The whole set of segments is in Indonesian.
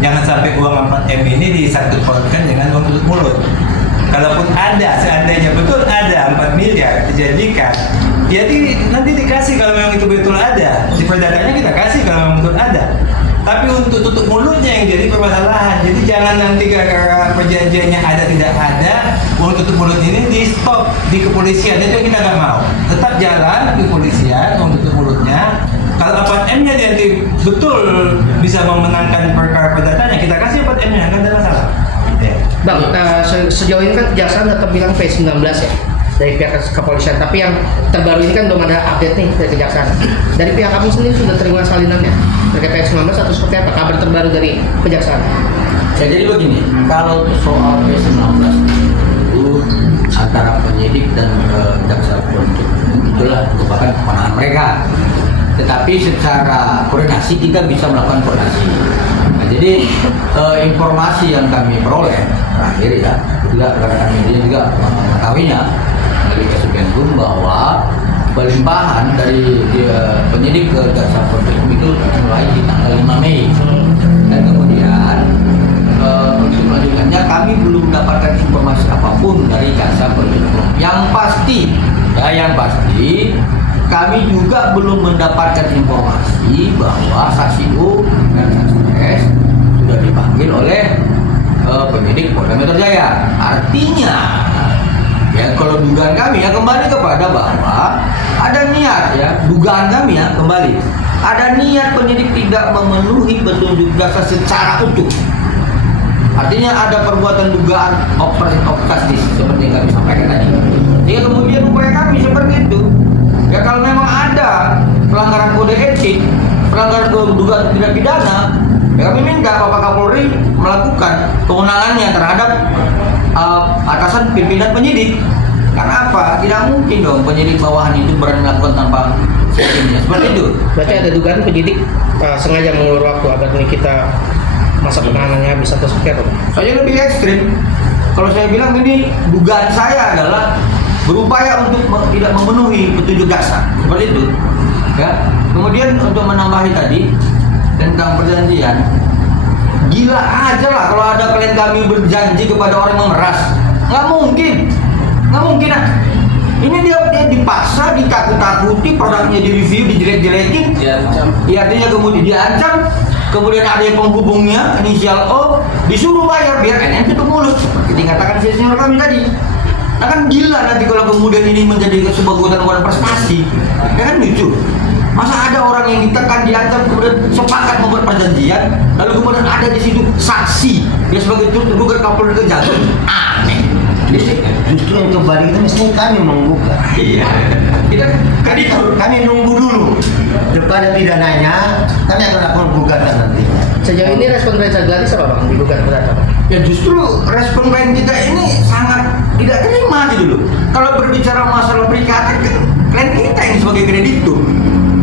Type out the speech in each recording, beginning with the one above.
jangan sampai uang 4M ini disangkut pautkan dengan uang tutup mulut. Kalaupun ada, seandainya betul ada 4 miliar dijanjikan, ya nanti dikasih kalau memang itu betul ada. Di perdatanya kita kasih kalau memang betul ada. Tapi untuk tutup mulutnya yang jadi permasalahan. Jadi jangan nanti gara-gara perjanjiannya ada tidak ada, uang tutup mulut ini di stop di kepolisian. Itu yang kita nggak mau. Tetap jalan di kepolisian, uang tutup mulutnya. Kalau 4M-nya nanti betul bisa memenangkan perkara perdatanya, kita kasih 4M-nya, nggak ada masalah. Bang, sejauh ini kan kejaksaan tetap bilang P19 ya dari pihak kepolisian, tapi yang terbaru ini kan belum ada update nih dari kejaksaan. Dari pihak kami sendiri sudah terima salinannya terkait P19 atau seperti apa kabar terbaru dari kejaksaan? Ya, jadi begini, kalau soal P19 itu antara penyidik dan jaksa penuntut itulah merupakan kewenangan mereka. Tetapi secara koordinasi kita bisa melakukan koordinasi. Nah, jadi informasi yang kami peroleh terakhir ya, juga rekan media juga mengetahuinya dari Kasubgenkum bahwa pelimpahan dari penyidik ke jaksa penuntut itu mulai di tanggal 5 Mei. Dan kemudian untuk melanjutkannya kami belum mendapatkan informasi apapun dari jaksa penuntut umum. Yang pasti kami juga belum mendapatkan informasi bahwa saksi U dan saksi S sudah dipanggil oleh penyidik Polda Metro Jaya. Artinya, ya kalau dugaan kami ya kembali kepada bahwa ada niat ya, dugaan kami ya kembali ada niat penyidik tidak memenuhi petunjuk jaksa secara utuh. Artinya ada perbuatan dugaan obstructive seperti yang kami sampaikan tadi. Jadi kemudian upaya kami seperti itu. Ya kalau memang ada pelanggaran kode etik, pelanggaran dugaan tindak pidana, ya kami minta Bapak Kapolri melakukan kewenangannya terhadap atasan pimpinan penyidik. Karena apa? Tidak mungkin dong penyidik bawahan itu berani melakukan tanpa sistemnya. Seperti itu. Berarti ada dugaan penyidik sengaja mengulur waktu agar ini kita masa penahanannya bisa terus seperti apa? Saya lebih ekstrim. Kalau saya bilang ini dugaan saya adalah berupaya untuk tidak memenuhi petunjuk jaksa seperti itu ya. Kemudian untuk menambahi tadi tentang perjanjian, gila aja lah kalau ada klien kami berjanji kepada orang yang memeras. Nggak mungkin ah. Ini dia dipaksa, ditakut-takuti, produknya direview, dijelek-jelekin ya, artinya kemudian diancam, kemudian ada yang penghubungnya inisial O disuruh bayar biar NN tutup mulut seperti dikatakan senior kami tadi. Nah kan gila nanti kalau kemudian ini menjadi sebuah kebutuhan prestasi, ya kan lucu. Masa ada orang yang ditekan, diancam, kemudian sepakat membuat perjanjian, lalu kemudian ada di situ saksi, dia sebagai tergugat Kapolri Kejagung, aneh. Justru yang kembali itu mestinya kami membuka. Iya. Kami nunggu dulu. Daripada pidananya, kami akan lakukan gugatan nantinya. Sejauh ini respon dari Gladys apa bang? Digugat berat apa? Ya justru respon klien kita ini sangat tidak terima gitu loh. Kalau berbicara masalah perikatan kan klien kita yang sebagai kreditur.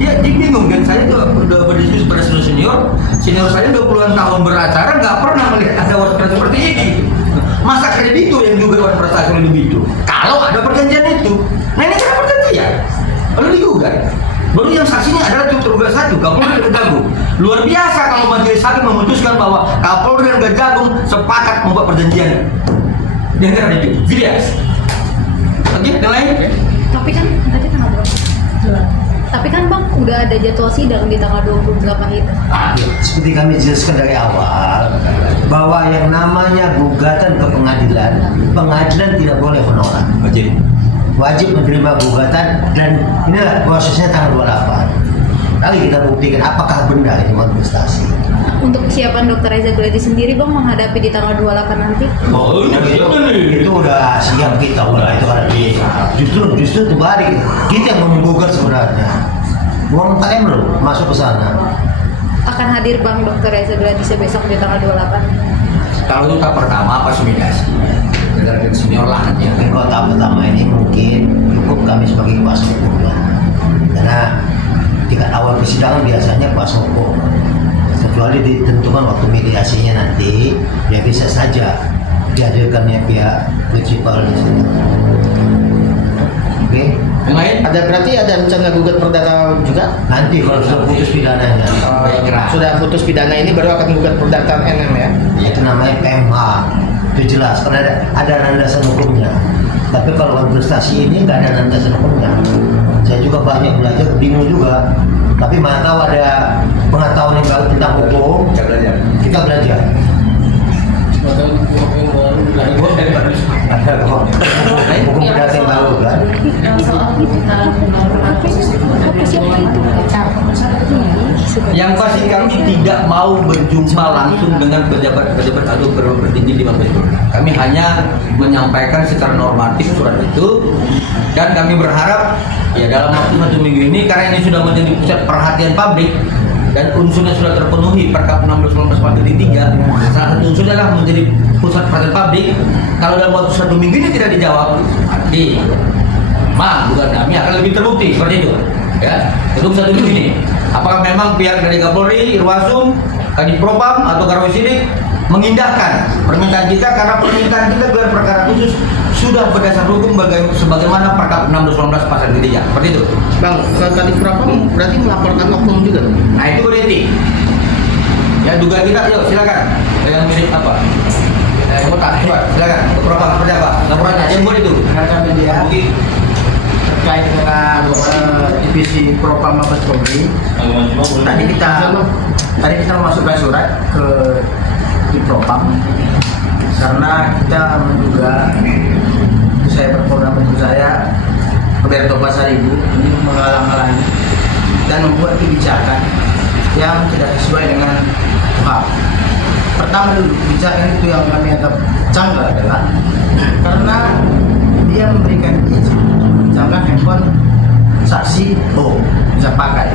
Dia bingung dan saya tuh udah berdiskusi pada senior saya 20-an tahun beracara nggak pernah melihat ada wawancara seperti ini. Masa kreditur yang juga wawancara prestasi lebih begitu. Kalau ada perjanjian itu, nah ini kan perjanjian, lalu digugat. Baru yang saksinya adalah tergugat satu, Kapolri dan Kejagung. Luar biasa kalau majelis hakim memutuskan bahwa Kapolri dan Kejagung sepakat membuat perjanjian. Di antara itu, jelas. Oke, yang lain? Tapi kan tadi tanggal berapa? Tapi kan bang udah ada jadwal sidang di tanggal 28 itu. Seperti kami jelaskan dari awal bahwa yang namanya gugatan ke pengadilan tidak boleh menolak. Wajib menerima gugatan dan inilah prosesnya tanggal 28. Lalu kita buktikan apakah benar ini manifestasi. Untuk kesiapan Dr. Reza Gladys sendiri bang menghadapi di tanggal 28 nanti? Oh, itu udah siap kita udah itu ada di justru terbalik kita yang menggugat sebenarnya. Uang KM loh masuk ke sana. Akan hadir bang Dr. Reza Gladys besok di tanggal 28? Kalau itu tahap pertama apa simulasi? Dari senior lah ya. Kalau tahap pertama ini mungkin cukup kami sebagai kuasa hukum karena tingkat awal persidangan biasanya kuasa hukum. Kecuali ditentukan waktu mediasinya nanti, ya bisa saja dihadirkannya pihak prinsipal di sini. Oke. Yang lain? Ada berarti ada rencana gugat perdata juga? Nanti kalau sudah putus pidananya. Sudah putus pidana ini baru akan gugat perdata NM ya? Itu namanya PMH. Itu jelas karena ada landasan hukumnya. Tapi kalau kontestasi ini nggak ada landasan hukumnya. Saya juga banyak belajar, bingung juga. Tapi mana tahu ada pengetahuan yang baru tentang hukum, kita belajar. Ada kok hukum perdata yang baru kan. Soal pemutaran undang-undang apa siapa itu? Yang pasti kami tidak mau berjumpa langsung dengan pejabat-pejabat atau petinggi di Mabes Polri. Kami hanya menyampaikan secara normatif surat itu, dan kami berharap ya dalam waktu 1 minggu ini, karena ini sudah menjadi pusat perhatian publik dan unsurnya sudah terpenuhi Perkap 16/19 pasal 3. Salah satu unsurnya adalah menjadi pusat perhatian publik. Kalau dalam waktu 1 minggu ini tidak dijawab, nanti memang bukan kami akan lebih terbukti seperti itu. Ya, itu 1 minggu ini. Apakah memang pihak dari Kapolri, Irwasum, Kadif Propam atau Karawisidik mengindahkan permintaan kita, karena permintaan kita gelar perkara khusus sudah berdasar hukum sebagaimana Perkap 16/19 pasal 3. Seperti itu. Bang, Kadif Propam berarti melaporkan oknum juga? Nah, itu kode etik. Ya, duga kita, yuk silakan. Yang mirip apa? Kotak, coba silakan. Propam seperti apa? Laporannya, yang buat itu. Rekan media terkait dengan divisi Propam Mabes Polri. Tadi kita memasukkan surat ke di Propam karena kita menduga, itu saya berkoordinasi dengan saya Roberto Pasaribu ini menghalang-halangi dan membuat kebijakan yang tidak sesuai dengan hak. Pertama dulu, kebijakan itu yang kami anggap janggal adalah karena dia memberikan izin misalkan handphone saksi bisa pakai,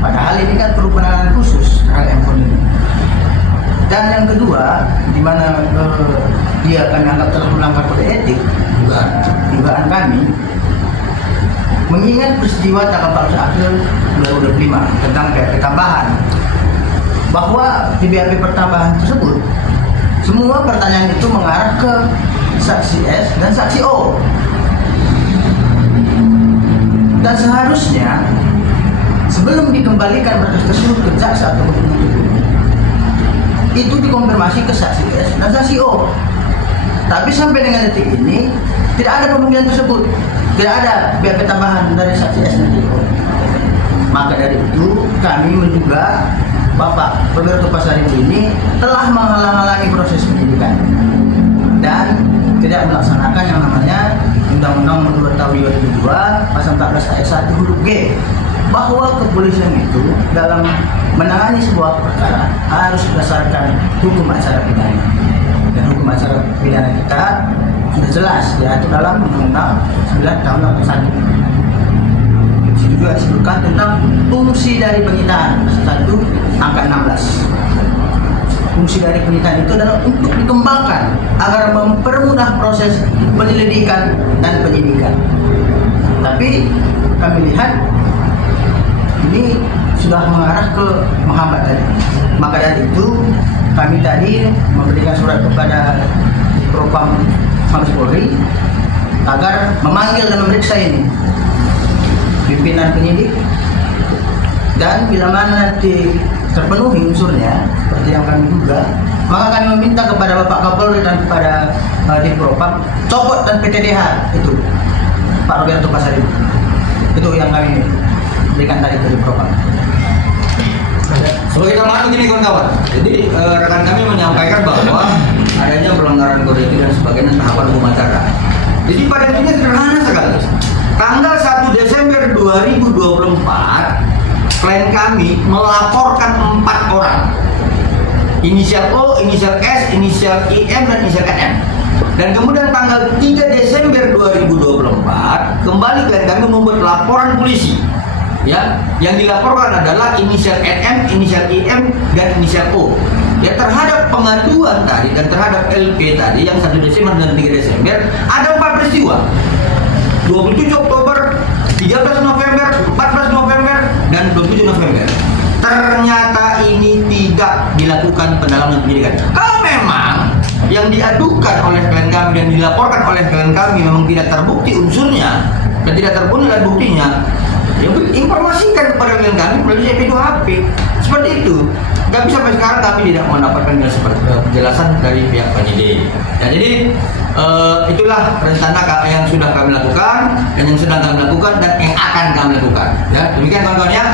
padahal ini kan perlu penanganan khusus terhadap handphone ini. Dan yang kedua, di mana dia akan anggap telah melanggar kode etik, dugaan kami mengingat peristiwa tanggal 14 April 2025 tentang BAP tambahan, bahwa di BAP pertambahan tersebut semua pertanyaan itu mengarah ke saksi S dan saksi O. Dan seharusnya sebelum dikembalikan berkas tersebut ke jaksa atau penuntut umum, itu dikonfirmasi ke saksi S dan saksi O. Tapi sampai dengan detik ini tidak ada pemanggilan tersebut, tidak ada BAP tambahan dari saksi S dan saksi O. Maka dari itu kami menduga Bapak Roberto Pasaribu ini telah menghalang-halangi proses penyidikan dan tidak melaksanakan yang namanya Undang-Undang Nomor 2 Tahun 2002 Pasal 14 Ayat 1 huruf G, bahwa kepolisian itu dalam menangani sebuah perkara harus berdasarkan hukum acara pidana, dan hukum acara pidana kita sudah jelas diatur dalam Undang-Undang 9 Tahun 81. Di situ juga disebutkan tentang fungsi dari penyitaan, 1 angka 16. Fungsi dari penyitaan itu adalah untuk dikembangkan agar mempermudah proses penyelidikan dan penyidikan. Tapi kami lihat ini sudah mengarah ke menghambat tadi. Maka dari itu kami tadi memberikan surat kepada Propam Mabes Polri agar memanggil dan memeriksa ini pimpinan penyidik, dan bila mana nanti terpenuhi unsurnya seperti yang kami duga, maka kami meminta kepada Bapak Kapolri dan kepada di Propam copot dan PTDH itu Pak Roberto Pasaribu. Itu yang kami berikan tadi dari Propam. Sebagai tambahan begini kawan-kawan, jadi rekan kami menyampaikan bahwa adanya pelanggaran kode etik dan sebagainya tahapan hukum acara. Jadi pada intinya sederhana sekali. Tanggal 1 Desember 2024, klien kami melaporkan 4 orang, inisial O, inisial S, inisial IM, dan inisial NM. Dan kemudian tanggal 3 Desember 2024, kembali klien kami membuat laporan polisi. Ya, yang dilaporkan adalah inisial NM, inisial IM, dan inisial O. Ya, terhadap pengaduan tadi dan terhadap LP tadi yang 1 Desember dan 3 Desember ada 4 peristiwa. 27 Oktober, 13 November, 14 November, dan 27 November. Ternyata ini tidak dilakukan pendalaman penyidikan. Kalau memang yang diadukan oleh klien kami dan dilaporkan oleh klien kami memang tidak terbukti unsurnya dan tidak terpenuhi alat buktinya, ya informasikan kepada klien kami melalui CP2HP. Seperti itu. Nggak bisa sampai sekarang kami tidak mendapatkan penjelasan dari pihak penyidik. Ya, jadi itulah rencana yang sudah kami lakukan dan yang sedang kami lakukan dan yang akan kami lakukan. Ya, demikian kawan-kawan ya.